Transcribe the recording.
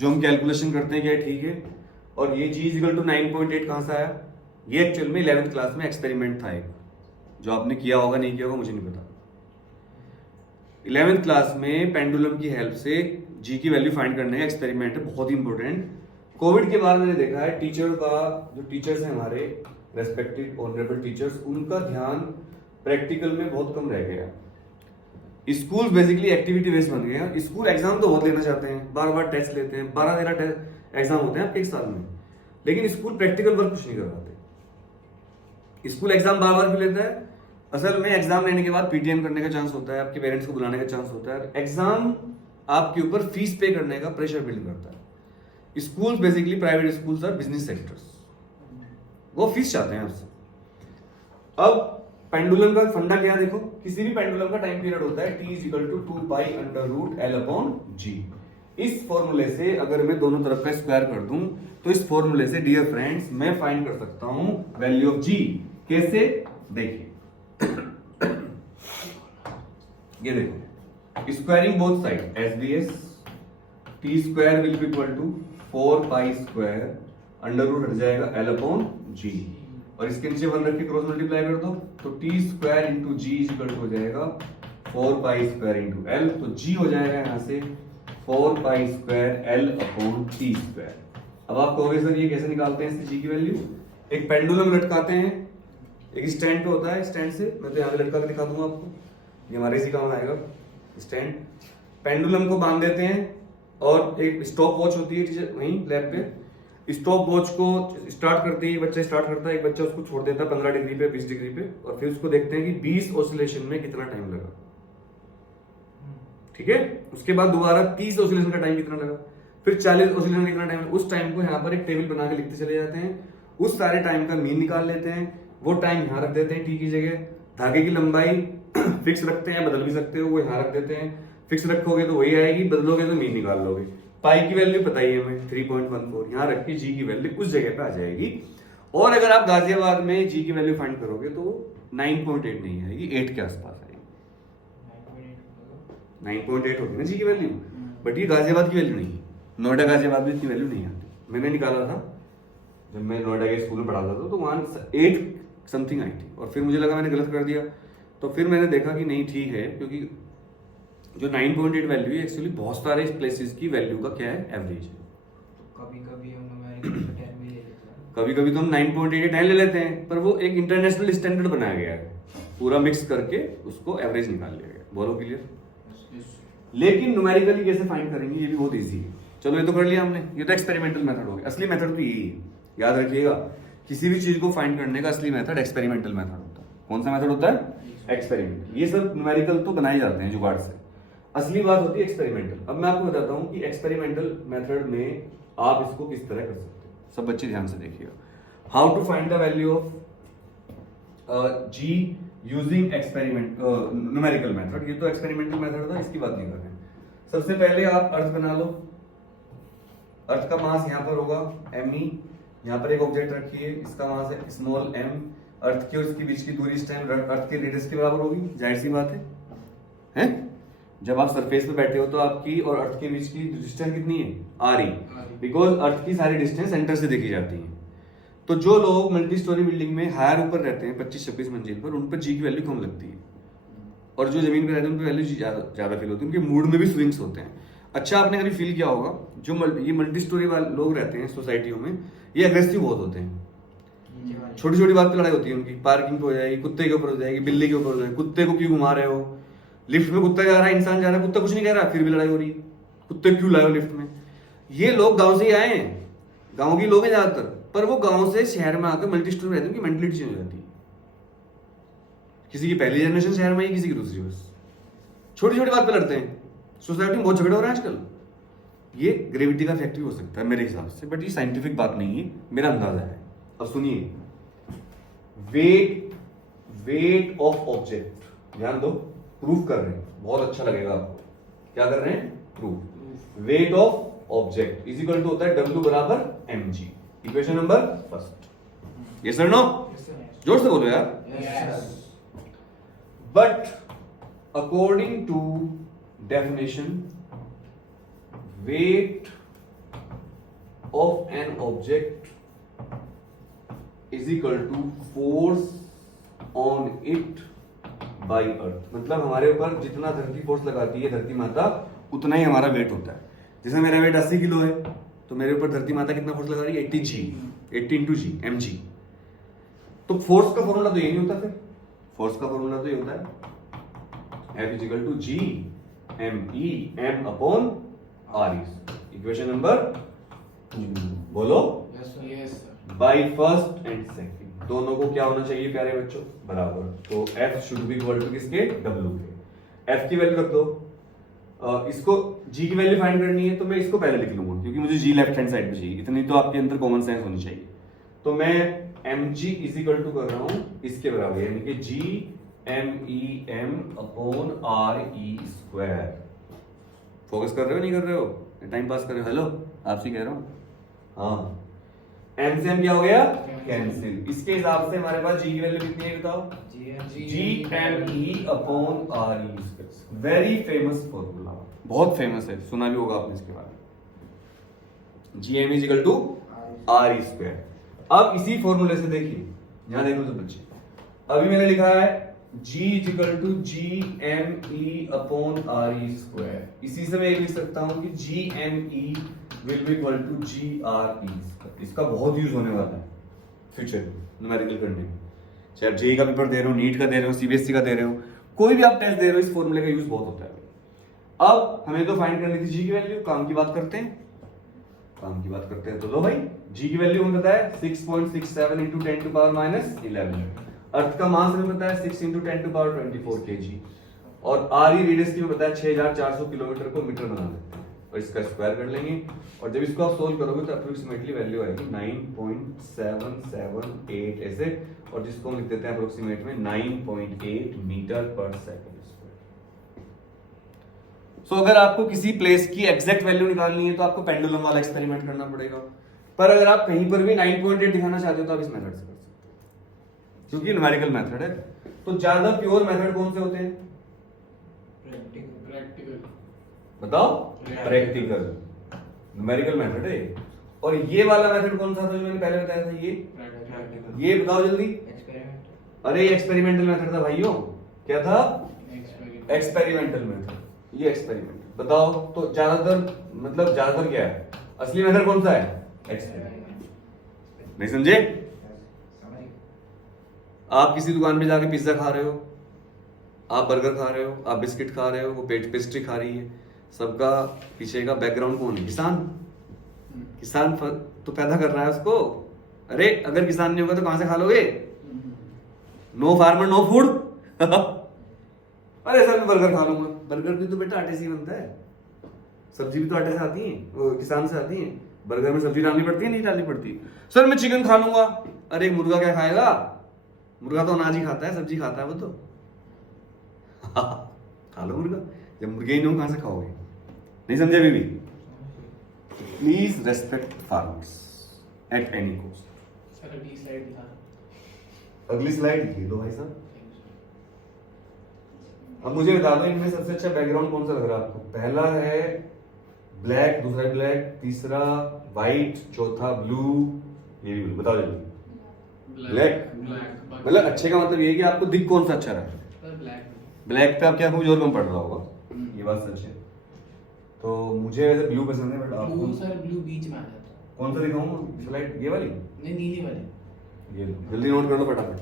जो हम कैलकुलेशन करते हैं क्या ठीक है। और ये g इक्वल टू 9.8 कहां से आया? ये एक्चुअल में 11th क्लास में एक्सपेरिमेंट था एक, जो आपने किया होगा नहीं किया होगा मुझे नहीं पता। 11th क्लास में पेंडुलम की हेल्प से g की वैल्यू फाइंड करने का एक्सपेरिमेंट है, बहुत ही इंपॉर्टेंट। कोविड के बाद मैंने देखा है टीचर का, जो टीचर्स हैं हमारे रेस्पेक्टिव ऑनरेबल टीचर्स, उनका ध्यान प्रैक्टिकल में बहुत कम रह गया। स्कूल बेसिकली एक्टिविटी बेस्ड बन गए हैं। स्कूल एग्जाम तो बहुत लेना चाहते हैं, बार बार टेस्ट लेते हैं, 12-13 एग्जाम होते हैं आपके एक साल में, लेकिन स्कूल प्रैक्टिकल वर्क कुछ नहीं करवाते। स्कूल एग्जाम बार बार क्यों लेता है? असल में एग्जाम लेने के बाद पीटीएम करने का चांस होता है, आपके पेरेंट्स को बुलाने का चांस होता है। एग्जाम आपके ऊपर फीस पे करने का प्रेशर बिल्ड करता है। स्कूल बेसिकली प्राइवेट स्कूल्स और बिजनेस सेक्टर्स, वो फीस चाहते हैं आपसे। अब पेंडुलम का फंडा क्या देखो, किसी भी पेंडुलम का टाइम पीरियड होता है t is equal to 2 pi under root l upon g। इस फॉर्मूले से अगर मैं दोनों तरफ का स्क्वायर कर दूं तो इस फॉर्मूले से डियर फ्रेंड्स मैं फाइंड कर सकता हूं वैल्यू ऑफ g। कैसे? देखिए ये देखो, squaring both side S B S, T square will be equal to 4 pi square under root हट जाएगा l अपॉन g, और इसके नीचे 1 रख के क्रॉस मल्टीप्लाई कर दो तो T square into G equal to हो जाएगा 4 पाई स्क्वायर इंटू एल। तो जी हो जाएगा यहां से 4 pi square L upon T square. अब आप कहोगे सर ये कैसे निकालते हैं इससे जी की वैल्यू? एक पेंडुलम लटकाते हैं, एक स्टैंड पे होता है, स्टैंड से मैं तो यहाँ पे लटका के दिखा दूंगा आपको, ये हमारे इसी काम आएगा। स्टैंड, पेंडुलम को बांध देते हैं और एक स्टॉप वॉच होती है टीचर वहीं लैब पे, स्टॉप वॉच को स्टार्ट करते ही बच्चा स्टार्ट करता है, एक बच्चा उसको छोड़ देता है 15 डिग्री पे 20 डिग्री पे, और फिर उसको देखते हैं कि 20 ऑसिलेशन में कितना टाइम लगा। ठीक है, उसके बाद दोबारा 30 ऑसिलेशन का टाइम कितना लगा, फिर 40 ऑसिलेशन का कितना टाइम, उस टाइम को यहाँ पर एक टेबल बना के लिखते चले जाते हैं। उस सारे टाइम का मीन निकाल लेते हैं, वो टाइम यहाँ रख देते हैं टी की जगह। धागे की लंबाई फिक्स रखते हैं, बदल भी सकते हो, वो यहाँ रख देते हैं। फिक्स रखोगे तो वही आएगी, बदलोगे तो मीन निकाल लोगे। पाई की वैल्यू पता ही है हमें 3.14, यहाँ रख के जी की वैल्यू उस जगह पे आ जाएगी। और अगर आप गाजियाबाद में जी की वैल्यू फाइंड करोगे तो 9.8 नहीं आएगी, 8 के आसपास आएगी। 9.8 होगी ना जी की वैल्यू, बट ये गाजियाबाद की वैल्यू नहीं है। नोएडा गाजियाबाद में इसकी वैल्यू नहीं आती। मैंने निकाला था जब मैं नोएडा के स्कूल में पढ़ाता था तो वहाँ 8 समथिंग आई थी, और फिर मुझे लगा मैंने गलत कर दिया, तो फिर मैंने देखा कि नहीं ठीक है, क्योंकि जो 9.8 वैल्यू है एक्चुअली बहुत सारे प्लेसेस की वैल्यू का क्या है, एवरेज है। कभी कभी हम न्यूमेरिकल का 10 भी ले लेते हैं, कभी कभी तो हम 9.8 10 ले लेते हैं, पर वो एक इंटरनेशनल स्टैंडर्ड बनाया गया है, पूरा मिक्स करके उसको एवरेज निकाल लिया गया। बोलो क्लियर? लेकिन न्यूमेरिकली कैसे फाइंड करेंगे, ये भी बहुत इजी है। चलो ये तो कर लिया हमने, ये तो एक्सपेरिमेंटल मेथड हो गया। असली मेथड तो यही है, याद रखिएगा, किसी भी चीज को फाइंड करने का असली मेथड एक्सपेरिमेंटल मेथड होता है। कौन सा मेथड होता है? एक्सपेरिमेंट। ये सब न्यूमेरिकल तो बनाए जाते हैं जुगाड़ से, असली बात होती है एक्सपेरिमेंटल। अब मैं आपको बताता हूं कि एक्सपेरिमेंटल मेथड में आप इसको किस तरह कर सकते हैं। सब बच्चे ध्यान से देखिएगा। How to find the value of G using experiment numerical method. ये तो एक्सपेरिमेंटल मेथड था, इसकी बात नहीं कर रहे हैं। सबसे पहले आप अर्थ बना लो। अर्थ का मास यहाँ पर होगा me, यहाँ पर एक ऑब्जेक्ट रखिए, इसका मास है स्मॉल m। अर्थ की और इसके बीच की दूरी इस टाइम अर्थ के रेडियस के बराबर होगी, जाहिर सी बात है, हैं? जब आप सरफेस पे बैठे हो तो आपकी और अर्थ के बीच की डिस्टेंस कितनी है? r, बिकॉज अर्थ की सारी डिस्टेंस सेंटर से देखी जाती है। तो जो लोग मल्टी स्टोरी बिल्डिंग में हायर ऊपर रहते हैं 25-26 मंजिल पर, उन पर जी की वैल्यू कम लगती है, और जो जमीन पे रहते हैं उन पर वैल्यू ज्यादा फील होती है, उनके मूड में भी स्विंग्स होते हैं। अच्छा, आपने कभी फील किया होगा जो ये मल्टी स्टोरी वाले लोग रहते हैं सोसाइटियों में, ये अग्रेसिव बहुत होते हैं। छोटी छोटी बात पे लड़ाई होती है उनकी, पार्किंग पे हो जाएगी, कुत्ते के ऊपर हो जाएगी, बिल्ली के ऊपर हो जाएगी, कुत्ते को क्यों घुमा रहे हो, लिफ्ट में कुत्ता जा रहा है, इंसान जा रहा है, कुत्ता कुछ नहीं कह रहा, फिर भी लड़ाई हो रही है, कुत्ते क्यों लाए हो लिफ्ट में। ये लोग गांव से ही आए हैं, गांव के लोग हैं ज्यादातर, पर वो गांव से शहर में आकर मल्टी स्टोरी रहते हैं, उनकी मेंटलिटी चेंज हो जाती है। किसी की पहली जनरेशन शहर में है, किसी की दूसरी, बस छोटी छोटी बात पे लड़ते हैं। सोसाइटी में बहुत झगड़े हो रहे हैं आजकल। ये ग्रेविटी का इफेक्ट भी हो सकता है मेरे हिसाब से, बट ये साइंटिफिक बात नहीं है, मेरा अंदाजा है। अब सुनिए, वेट ऑफ ऑब्जेक्ट, ध्यान दो, प्रूफ कर रहे हैं, बहुत अच्छा लगेगा आपको। क्या कर रहे हैं? Proof. Weight of object is equal to होता है W बराबर mg। Equation number first. Yes और नो? जोर से बोलो यार। But according to definition, weight of an object is equal to force on it by earth. मतलब हमारे ऊपर जितना धरती फोर्स लगाती है धरती माता, उतना ही हमारा वेट होता है। जैसे मेरा वेट 80 किलो है, तो मेरे ऊपर धरती माता कितना फोर्स लगा रही है? 80 जी, 80 इंटू जी, एम जी। तो फोर्स का फॉर्मूला तो ये नहीं होता, फिर फोर्स का फॉर्मूला तो ये होता है F is equal to G M E M upon R E. Equation number 2 बोलो। Yes sir. By first and second दोनों को क्या होना चाहिए प्यारे बच्चों? बराबर। तो F should be equal to किसके? W के। F की वैल्यू रख दो। इसको G की वैल्यू फाइंड करनी है, तो मैं इसको पहले लिख लूंगा क्योंकि मुझे G लेफ्ट हैंड साइड पे चाहिए। इतनी तो आपके अंदर कॉमन सेंस होनी चाहिए। तो मैं mg इज इक्वल टू कर रहा हूं इसके बराबर, यानी कि G MEM upon RE square. Focus कर रहे हो नहीं कर रहे हो? टाइम पास कर रहे हो? हेलो, आपसे कह रहा हूं। हाँ, m से m क्या हो गया? कैंसिल। इसके हिसाब से हमारे पास G की वैल्यू कितनी है बताओ? GME upon RE square. Very famous formula, बहुत फेमस है, सुना भी होगा आपने इसके बारे में। GM is equal to RE square. अब इसी फॉर्मूले से देखिए, यहां देखो तो बच्चे, अभी मैंने लिखा है G is equal to GME upon RE square. इसी से मैं ये लिख सकता हूं कि GME will be equal to GRE। इसका बहुत यूज होने वाला है फ्यूचर में न्यूमेरिकल करने में। चाहे आप जेईई का पेपर दे रहे हो, नीट का दे रहे हो, सीबीएसई का दे रहे हो, कोई भी आप टेस्ट दे रहे हो, इस फॉर्मूले का यूज बहुत होता है। अब हमें तो फाइंड करनी थी G की वैल्यू। काम की बात करते हैं, काम की बात करते हैं। तो लो भाई, G की वैल्यू हमें पता है 6.67 इंटू 10 टू पावर माइनस 11। अर्थ का मास हमें पता है 6 इंटू 10 टू पावर 24 kg। और RE रेडियस की हमें पता है 6400 किलोमीटर को मीटर बना देते हैं, और इसका स्क्वायर कर लेंगे। और जब इसको आप सोल्व करोगे तो अप्रोक्सीमेटली वैल्यू आएगी 9.778 ऐसे, और जिसको हम लिख देते हैं अप्रोक्सीमेट में 9.8 मीटर पर सेकंड। सो अगर आपको किसी प्लेस की एग्जैक्ट वैल्यू निकालनी है तो आपको पेंडुलम वाला एक्सपेरिमेंट करना पड़ेगा। पर अगर आप कहीं पर भी 9.8 दिखाना चाहते हो तो आप इस मेथड से कर सकते हो, क्योंकि न्यूमेरिकल मेथड है। तो ज्यादा प्योर मेथड कौन से होते हैं? प्रैक्टिकल। बताओ। प्रैक्टिकल न्यूमेरिकल मेथड है। और ये वाला मेथड कौन सा था जो मैंने पहले बताया था? ये बताओ जल्दी। एक्सपेरिमेंट। अरे एक्सपेरिमेंटल मेथड था भाइयों। क्या था? Experimental method. ये एक्सपेरिमेंट बताओ। तो ज्यादातर क्या है? असली मेथड कौन सा है? एक्सपेरिमेंट। नहीं समझे? आप किसी दुकान पे जाके पिज्जा खा रहे हो, आप बर्गर खा रहे हो, आप बिस्किट खा रहे हो, वो पेस्ट्री खा रही है, सबका पीछे का बैकग्राउंड कौन है? किसान। किसान तो पैदा कर रहा है उसको। अरे अगर किसान नहीं होगा तो कहां से खा लोगे? No farmer no food. अरे सर मैं बर्गर खा लूंगा। बर्गर भी तो बेटा आटे से ही बनता है, सब्जी भी तो आटे से आती है, वो किसान से आती है। बर्गर में सब्जी डालनी पड़ती है नहीं डालनी पड़ती? सर मैं चिकन खा लूंगा। अरे मुर्गा क्या खाएगा? मुर्गा तो अनाज ही खाता है, सब्जी खाता है वो तो। खा लो मुर्गा। जब मुर्गे ही नहीं हो कहां से खाओगे? नहीं समझे अभी भी? Please respect farmers at any cost. Sir अगली स्लाइड दिखा। अगली स्लाइड ये लो भाई साहब। अब मुझे बता दो इनमें सबसे अच्छा बैकग्राउंड कौन सा लग रहा है आपको? पहला है ब्लैक, दूसरा ब्लैक, तीसरा व्हाइट, चौथा ब्लू, ये भी ब्लू। बताओ जल्दी। ब्लैक। मतलब अच्छे का मतलब ये है कि आपको दिख कौन सा अच्छा रहा है? ब्लैक पे आप क्या कुछ और कम पड़ रहा होगा, ये बात सच है। तो मुझे वैसे ब्लू पसंद है, बट आपको सर ब्लू बीच में आ जाता है। कौन सा दिखाऊं स्लाइड? ये वाली? नहीं, नीली वाली। ये जल्दी नोट कर लो फटाफट।